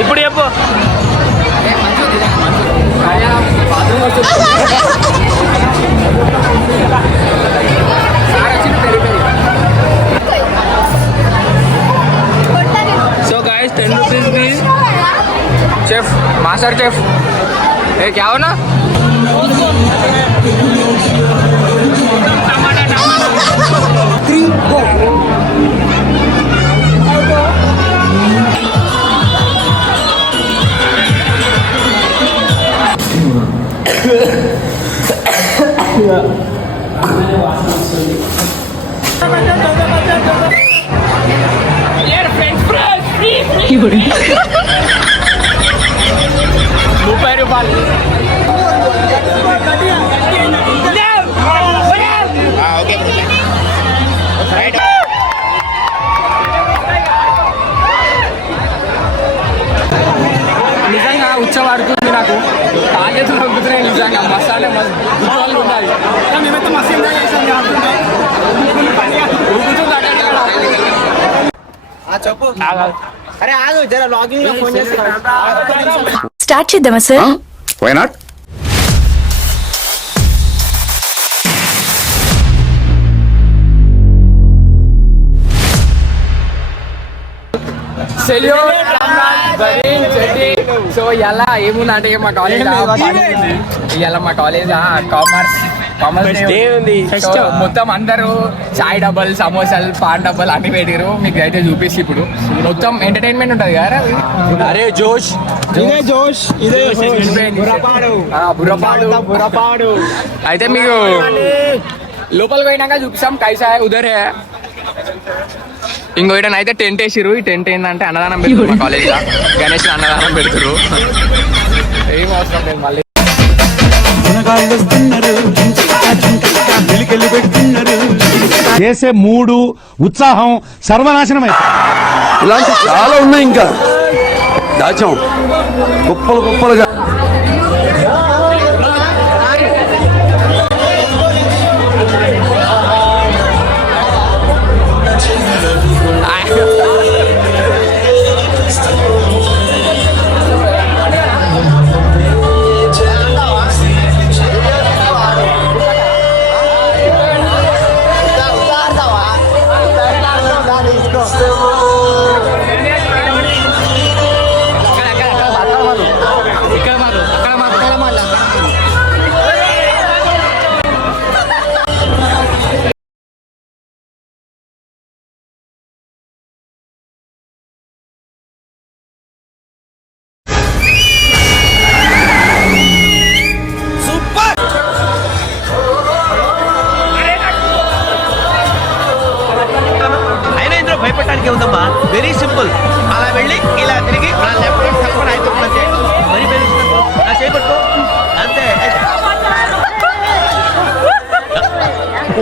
ఇప్పుడు చెప్పు. So guys 10 rupees की शेफ मास्टर शेफ ये क्या हो ना यार फ्रेंच फ्राइज फ्री फ्री 30 రూపాయలు. నిజంగా ఉచ్చవాడుతుంది నాకు, తాగేతులు నొక్కుతున్నాయి నిజంగా. మసాలా మసాలు ఉండాలి. మేమైతే మస్తు ఎంజాయ్ చేసాం. చెప్పు. అరే ఆగు, జర లాగిన్ లో ఫోన్ చేస్తా. స్టార్ట్ చేద్దామా సార్? Why not? సో ఇలా ఏముందంటే మా కాలేజ్ ఇవాళ మా కాలేజ్ కామర్స్ మొత్తం అందరూ చాయ్ డబ్బలు, సమోసాలు, పాన్ డబ్బలు అన్ని పెట్టారు. మీకు అయితే చూపిస్తే ఇప్పుడు మొత్తం ఎంటర్టైన్మెంట్ ఉంటది కదా. అరే జోష్ జోష్ ఇదే బుర్రపాడు అయితే మీకు లోపలికి పోయినాక చూపిస్తాం. కైసా ఉదరే ఇంకో అయితే టెంట్ వేసిరు. ఈ టెంట్ ఏంటంటే అన్నదానం పెడుతురు. మా కాలేజ్ లో గణేష్ అన్నదానం పెడుతురు. ఏం అవసరం లేదు. మళ్ళీ చేసే మూడు ఉత్సాహం సర్వనాశనం అయితే ఇలాంటి చాలా ఉన్నాయి. ఇంకా దాచాం గొప్పలు గొప్పలుగా. భయపడటానికి ఉందమ్మా, వెరీ సింపుల్. అలా వెళ్ళి ఇలా తిరిగి నా లెఫ్ట్ సైడ్ అయిపోతుందంటే మరి నా చేపట్టుకో అంతే.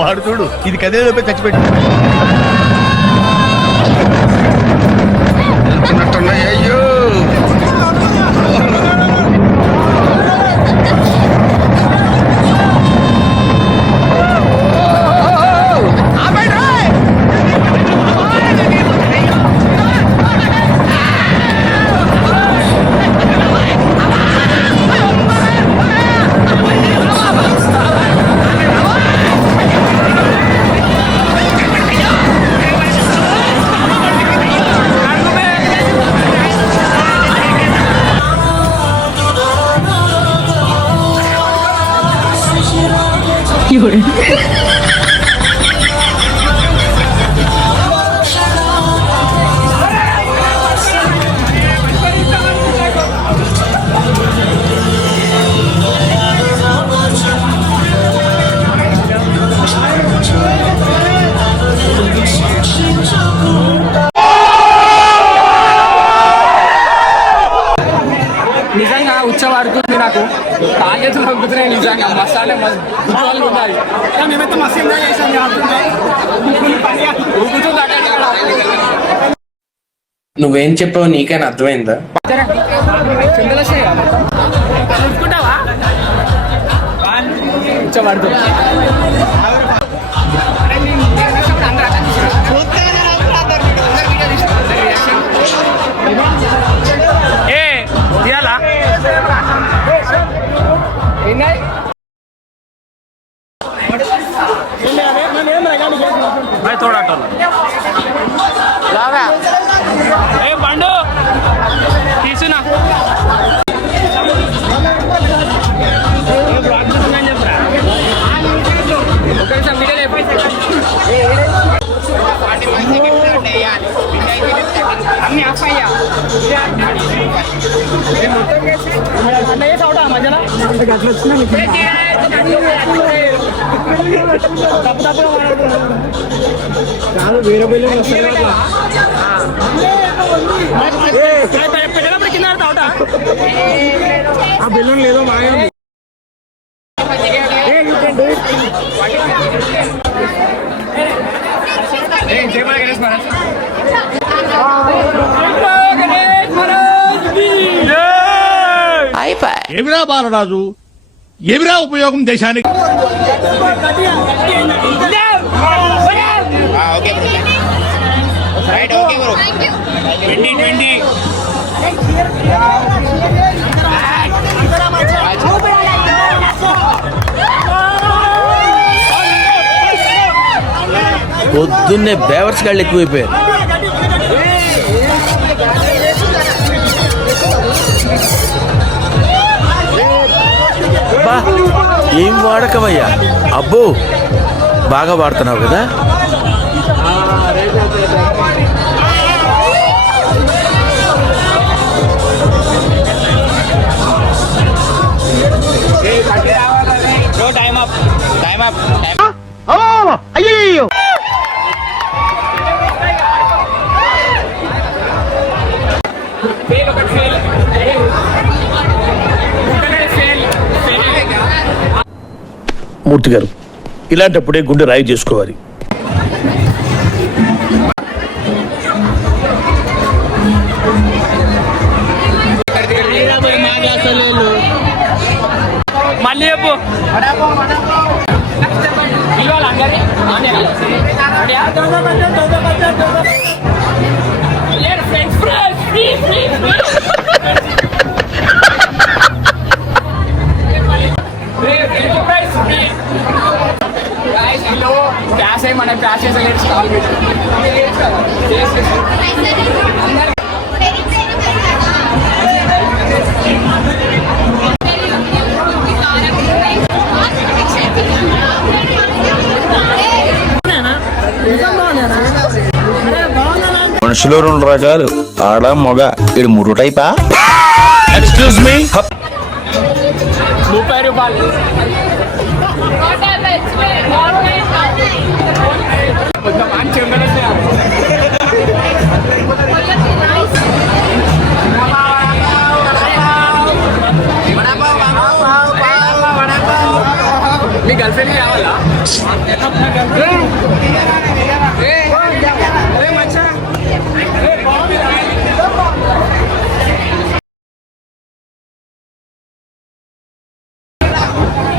వాడు చూడు, ఇది కదే లోపే చచ్చిపెట్టు. అయ్యో నిజంగా ఉచ్చవాడుతుంది నాకు, తాగేతులు నొక్కుతున్నాయి నిజంగా. మసాలా మసాలు ఉండాలి. మేమైతే మస్తు ఎంజాయ్ చేసాం. నువ్వేం చెప్పావు నీకైనా అర్థమైందా? ఉచ్చవాడుతుంది. వేరే బిల్లు పెట్టినప్పుడు కింద ఆడతా ఆ బెలూన్ లేదో మాయ ఏమిరా బాలరాజు, ఏమిరా ఉపయోగం దేశానికి? పొద్దున్నే బేవర్స్ గాళ్ళు ఎక్కువైపోయారు. బా ఏం వాడకమయ్యా, అబ్బో బాగా వాడుతున్నావు కదా. అయ్యో మూర్తి గారు, ఇలాంటప్పుడే గుండె రాయి చేసుకోవాలి. మళ్ళీ చెప్పు క్యాష్ అయ్యి మనం క్యాష్ చేసలేదు స్టాల్ మనుషులు రెండు రకాలు, ఆడ మొగ. ఇది మూడు టైపా? ఎక్స్క్యూజ్ మీ, 30 రూపాయలు. మీ గర్ల్ ఫ్రెండ్ కావాలా?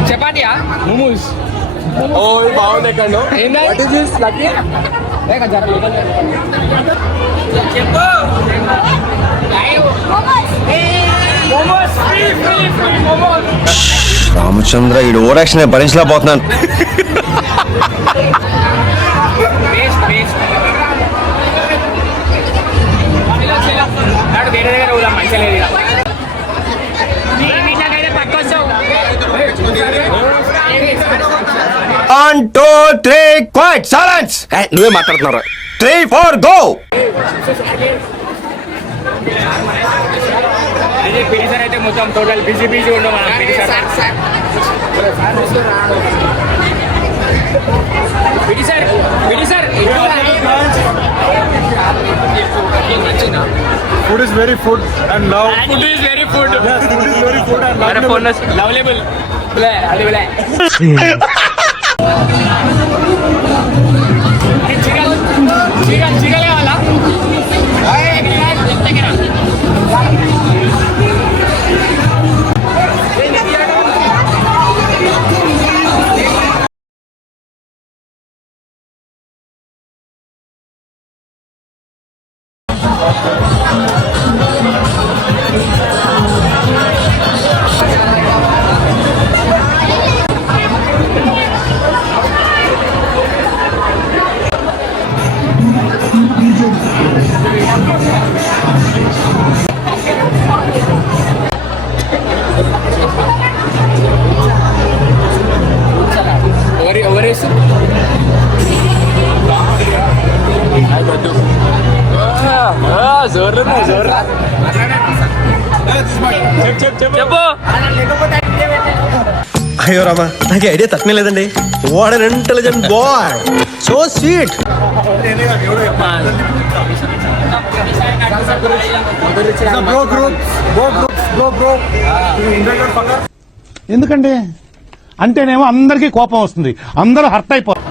చపాతీయా? మోమోస్. ఓ బాగుంది. ఎక్కడ చెప్పు. రామచంద్ర, ఈ ఓరాక్షన్ భరించలేకపోతున్నాను. వేరే దగ్గర పోదాం, మంచిగా లేదు. పక్క వస్తావు. 1 2 3 క్వైట్ సైలెన్స్. నువ్వే మాట్లాడుతున్నావు. 3 4 గో. పిడి సార్ అయితే మొత్తం టోటల్ బిజీ ఉండవు. మనం పిడి sir food is very food and love. Food is very food. Lovable. చిగల్ కావాలా? ఎవరేసు చెప్పు. అయ్యో రామా నాకు ఐడియా తక్కువ లేదండి. What an intelligent boy, so sweet. ఎందుకంటే అంటేనేమో అందరికీ కోపం వస్తుంది, అందరూ హర్ట్ అయిపోతారు.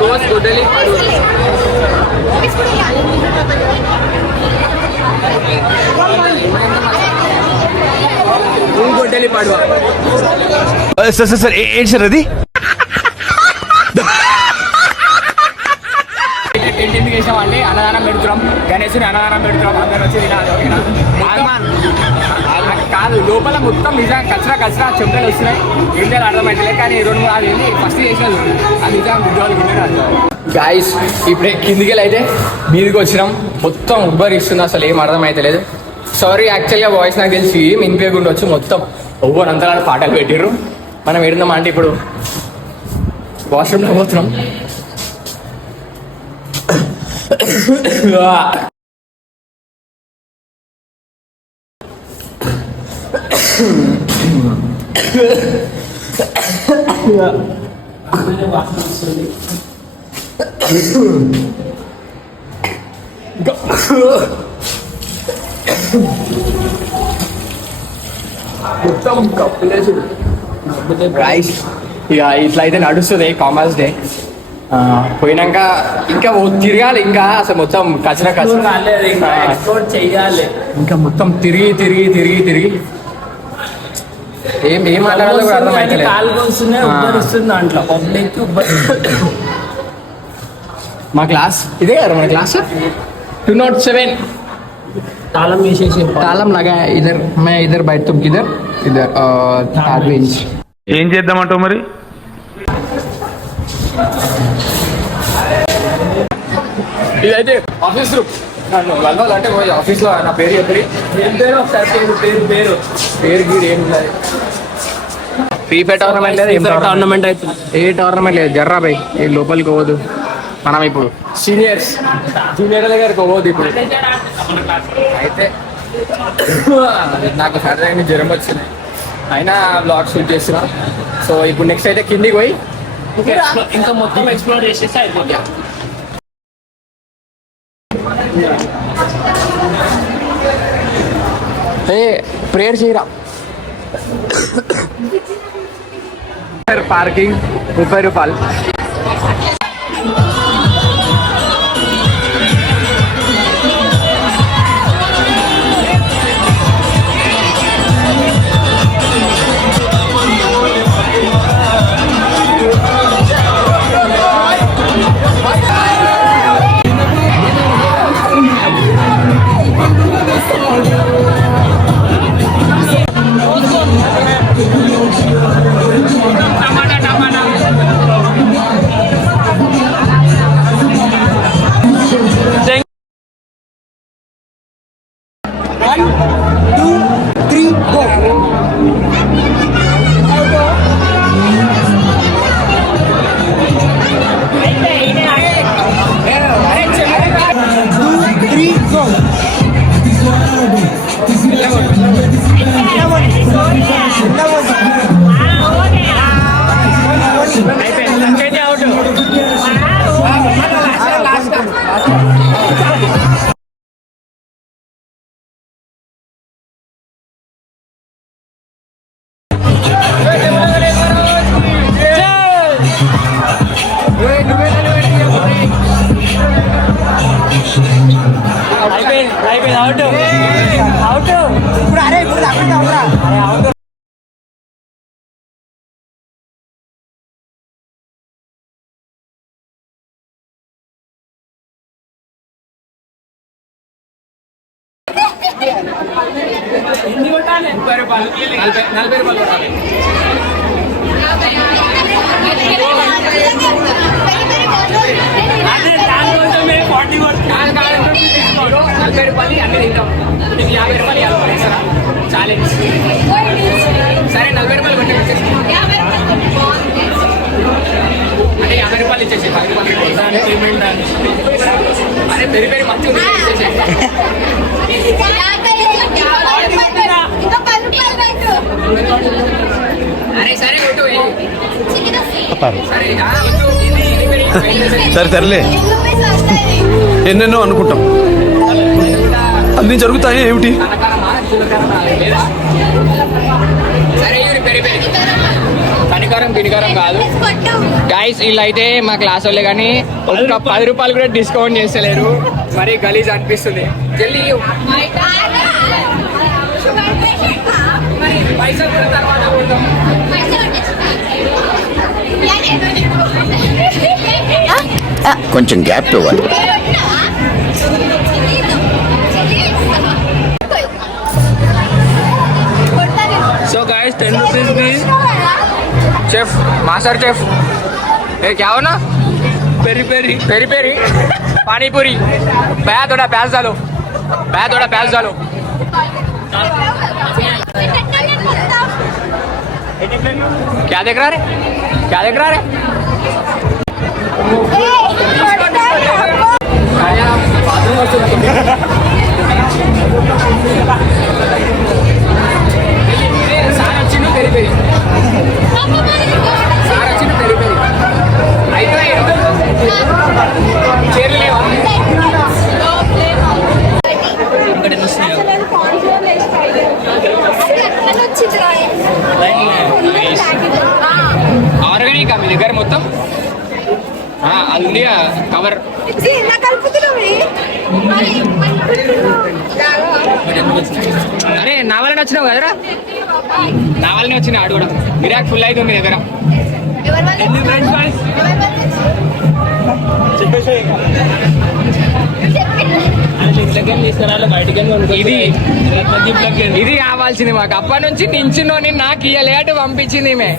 रोज गोडली गोडली पाडवा సార్ సార్ ఏంటి సార్ అది? ఇంటికి వేసామండి. అన్నదానం పెడుతున్నాం, గణేశుని అన్నదానం పెడుతున్నాం. అందరు వచ్చి తినాలి, ఓకేనా? కాదు, లోపల మొత్తం నిజంగా కచరా కచరా చెంపలు వస్తున్నాయి. ఏం చేయాలి అర్థమైతే, కానీ 2-3 అది ఫస్ట్ చేసినది అది నిజంగా గుడ్డవాళ్ళు గిన్నె. గాయస్ ఇప్పుడే కిందికి వెళ్ళి అయితే మీదికి వచ్చినాం. మొత్తం ఉబ్బరిస్తుంది, అసలు ఏం అర్థమైతే లేదు. సారీ, యాక్చువల్గా వాయిస్ నాకు తెలిసి వినిపించకుండా వచ్చి మొత్తం ఒవ్వరంతా పాటలు పెట్టిర్రు. మనం ఏడున్నాం అంటే ఇప్పుడు వాష్రూమ్లో పోతున్నాం. మొత్తం కప్పులేసి రైస్ ఇక ఇట్లా అయితే నడుస్తుంది కామర్స్ డే. పోయినాక ఇంకా తిరగాలి, ఇంకా అసలు మొత్తం కచరా కచరా ఎక్స్ప్లోర్ చెయ్యాలి. ఇంకా మొత్తం తిరిగి తిరిగి తిరిగి తిరిగి ఏం మాట్లాడాలో కూడా అర్థమైతే దాంట్లో పబ్లిక్. మా క్లాస్ ఇదే కదా, మన క్లాస్ 207. तालम వేసేసి तालम लगा इधर मैं इधर बैठ तुम किधर इधर थर्ड बेंच. ఏం చేద్దామంటావు మరి? ఇదైతే ఆఫీస్ రూమ్. నన్ను వెళ్ళాలంటే పోయి ఆఫీస్లో నా పేరు చెప్పి పేరు ఒకసారి పేరు పేరు పేరు గీరు ఏం లేదు. ఫీఫా టోర్నమెంట్ లేదు, ఏం టోర్నమెంట్ అవుతుంది, ఏ టోర్నమెంట్ లేదు. జర్రా బై ఏ లోపలికి పోవద్దు. మనం ఇప్పుడు జూనియర్ దగ్గరికి పోవద్దు ఇప్పుడు. అయితే నాకు సరదాగా జ్వరం వచ్చింది, అయినా బ్లాగ్ షూట్ చేస్తున్నా. సో ఇప్పుడు నెక్స్ట్ అయితే కిందికి పోయి ఇంకా మొత్తం ఎక్స్ప్లోర్ చేసేసి అయిపోతుంది. ప్రేయర్ చేయరా. పార్కింగ్ 30 రూపాయలు. రూపాయలు అన్నీ తింటాం. నీకు 50 రూపాయలు ఛాలెంజ్. సరే 40 రూపాయలు కొట్టి అంటే 50 రూపాయలు ఇచ్చేసి 10 రూపాయలు అరే పెరి పెరి మంచిగా అరే సరే కొట్టు సరే సరే తరలే ఎన్నెన్నో అనుకుంటాం అన్ని జరుగుతాయి ఏమిటి కనికరం గినికరం కాదు గైస్. వీళ్ళు అయితే మా క్లాస్ వాళ్ళే కానీ ఒక్క 10 రూపాయలు కూడా డిస్కౌంట్ చేస్తలేరు. మరి గలీజ్ అనిపిస్తుంది. జల్దీ పైసలు కూడా తర్వాత పోతాం. కొంచెం గ్యాప్ ఇవ్వాలి. సో गाइस 10 रुपीस की शेफ मास्टर शेफ ये क्या हो ना पेरी पेरी पेरी पेरी पानी पूरी भैया थोड़ा प्याज डालो भैया थोड़ा प्याज डालो क्या देख रहा रे क्या देख रहा रे సారా చిన్న పెరి పెరి సారా చిన్న పెరి పెరి అయితే చేరలేవా ఆర్గానిక్ మీ దగ్గర మొత్తం అది ఉంది కవర్ అరే నా వల్లనే వచ్చినావు కదరా నా వల్లనే వచ్చిన ఆడు కూడా విరాట్ ఫుల్ అయితే మీ దగ్గర ఇది కావాల్సింది మాకు అప్పటి నుంచి నించుని నాకు ఇయ్య లేటు పంపించింది ఈమె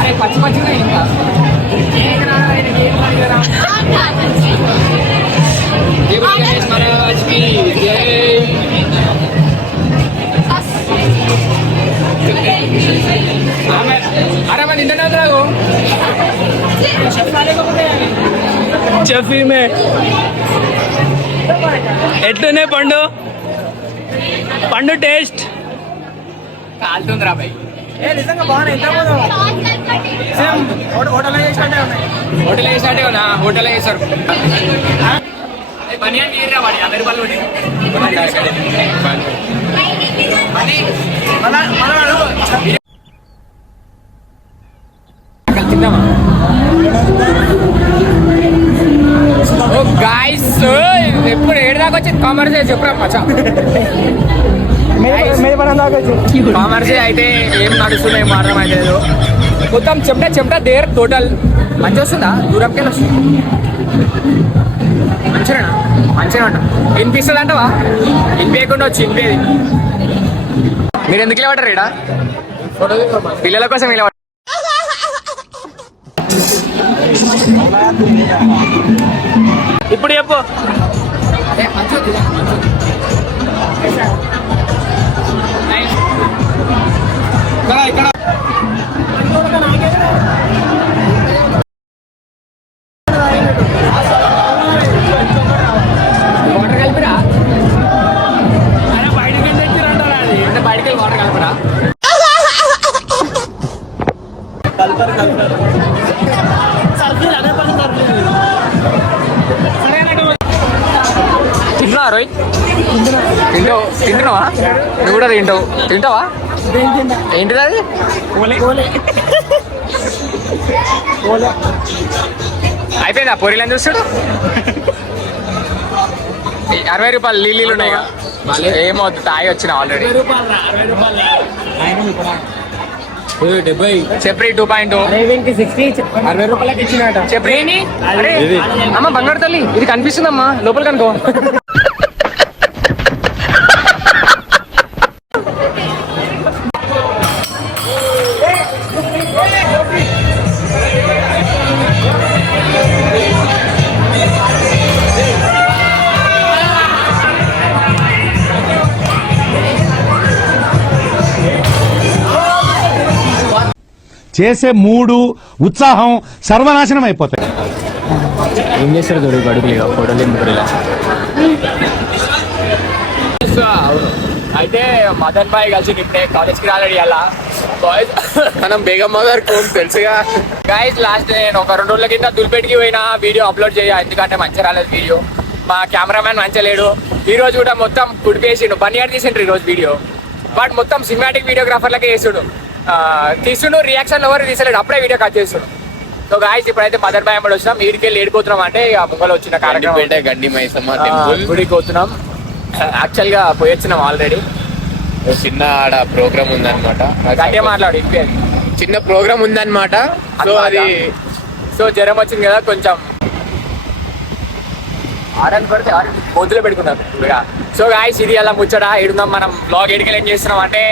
అరే పచ్చి పచ్చిగా ఇంకా అరే మన ఇంటర్ రావు చెప్పి మే ఎట్లనే పండు పండు టేస్ట్ కాలుతుందిరా బాయ్ హోటల్ వేసినట్టే ఉన్నా హోటల్ వేసారు బనియన్ తీయరా వాడి 50 రూపాయలు తిందామా గాయస్ ఎప్పుడు ఏడు దాకా వచ్చింది కామర్స్ చెప్పురా మచ్చా కామర్స్ అయితే ఏం నడుస్తున్నాయి మాత్రం అయితే లేదు మొత్తం చెమట చెమట దేర్ టోటల్ మంచిగా వస్తుందా దూరంకి వస్తుంది మంచిగా మంచిగా అంట వినిపిస్తుంది అంటవా వినిపించకుండా వచ్చి వినిపేది మీరు ఎందుకు లేవటారు ఈడ పిల్లల కోసం ఇలా ఇప్పుడు చెప్పు ఇక్కడ వాటర్ కలిపిరా బయటకి అంటే బయటకి వాటర్ కలిపరా తిన్నా రోహిత్ తింటో నువ్వు కూడా తింటావు. తింటావా? ఏంటిది అది? అయిపోయిందా పొరిలని చూస్తాడు? 60 రూపాయలు లీలీలు ఉన్నాయి కదా, ఏమో తాగి వచ్చిన ఆల్రెడీ. చెప్పి 2.0 60 రూపాయలకి ఇచ్చినట. చెప్పి అమ్మ బంగారు తల్లి ఇది కనిపిస్తుందమ్మా, లోపల కనుకో. చేసే మూడు ఉత్సాహం సర్వనాశనం అయిపోతాయి. ఏం చేస్తారు చూడు గడుపులు ఫోటోలు ముగ్గురులా. అయితే మదన్ బాయ్ కలిసి ఇప్పుడే కాలేజ్కి రాలేడు అలా బాయ్స్. మనం బేగం మదర్ తెలుసుగా గైస్. లాస్ట్ నేను ఒక 2 రోజుల కింద దుల్పేట్కి పోయినా వీడియో అప్లోడ్ చేయ, ఎందుకంటే మంచిగా రాలేదు వీడియో. మా కెమెరామ్యాన్ మంచిగా లేడు. ఈ రోజు కూడా మొత్తం కుడిపేసిండు, బనియాడ్ తీసిండ్రు ఈ రోజు వీడియో. బట్ మొత్తం సినిమాటిక్ వీడియోగ్రాఫర్లకే వేసుడు, తీసుడు రియాక్షన్ ఎవరు తీసలేడు, అప్పుడే వీడియో కట్ చేస్తుడు. సో గాయస్ ఇప్పుడైతే మదర్ బాయ్ అమ్మడి వచ్చినాం. వీడికి వెళ్ళి ఏడిపోతున్నాం అంటే ఇక ముంగలు వచ్చిన కార్యక్రమం గడ్డి మైసమ్మ గుడికి పోతున్నాం. యాక్చువల్ గా పోయి వచ్చినాం ఆల్రెడీ. చిన్న ఆడ ప్రోగ్రామ్ ఉందన్నమాట. గట్టిగా మాట్లాడు ఇంపేది. చిన్న ప్రోగ్రామ్ ఉందన్నమాట. సో అది సో జ్వరం వచ్చింది కదా కొంచెం ఆరని పడితే గొంతులో పెట్టుకున్నారు. సో గాయస్ ఇది అలా ముచ్చట ఏడున్నాం మనం. బ్లాగ్ ఎడికి ఏం చేస్తున్నాం అంటే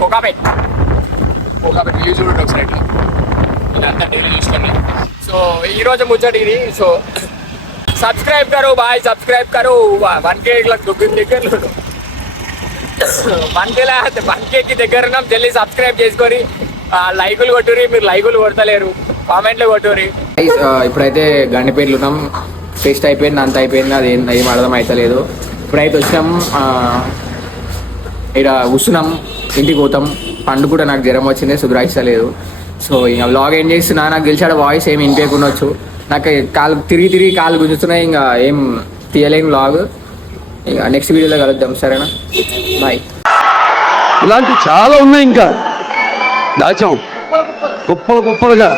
కోకాపేట్ వ్యూ చూడండి ఒకసారి ఇట్లా, ఇదంతా డైలీ చూసుకోండి. సో ఈ రోజు ముచ్చట ఇది. సో సబ్స్క్రైబ్ కరో బాయ్, సబ్స్క్రైబ్ కరో. 1K దగ్గరలో 1Kకి దగ్గర ఉన్నాం. జల్దీ సబ్స్క్రైబ్ చేసుకొని లైకులు కొట్టురి. మీరు లైకులు కొడతలేరు, కామెంట్లు కొట్టురి. ఇప్పుడైతే గండిపేటలు ఉన్నాం. ఫెస్ట్ అయిపోయింది, అంత అయిపోయింది, అది ఏం అర్థం అవుతలేదు. ఇప్పుడైతే వచ్చినాం, ఇక్కడ కూర్చున్నాం, ఇంటికి పోతాం. పండు కూడా నాకు జ్వరం వచ్చింది, సుధరాయిస్తలేదు. సో ఇంకా వ్లాగ్ ఏం చేస్తున్నా, నాకు గెలిచాడు వాయిస్ ఏమి వినిపించకుండొచ్చు. నాకు కాలు తిరిగి కాలు గుంజుతున్నాయి, ఇంకా ఏం తీయలేని వ్లాగ్. ఇంకా నెక్స్ట్ వీడియోలో కలుద్దాం, సరేనా? బాయ్. ఇలాంటి చాలా ఉన్నాయి, ఇంకా దాచాం గొప్పలుగా.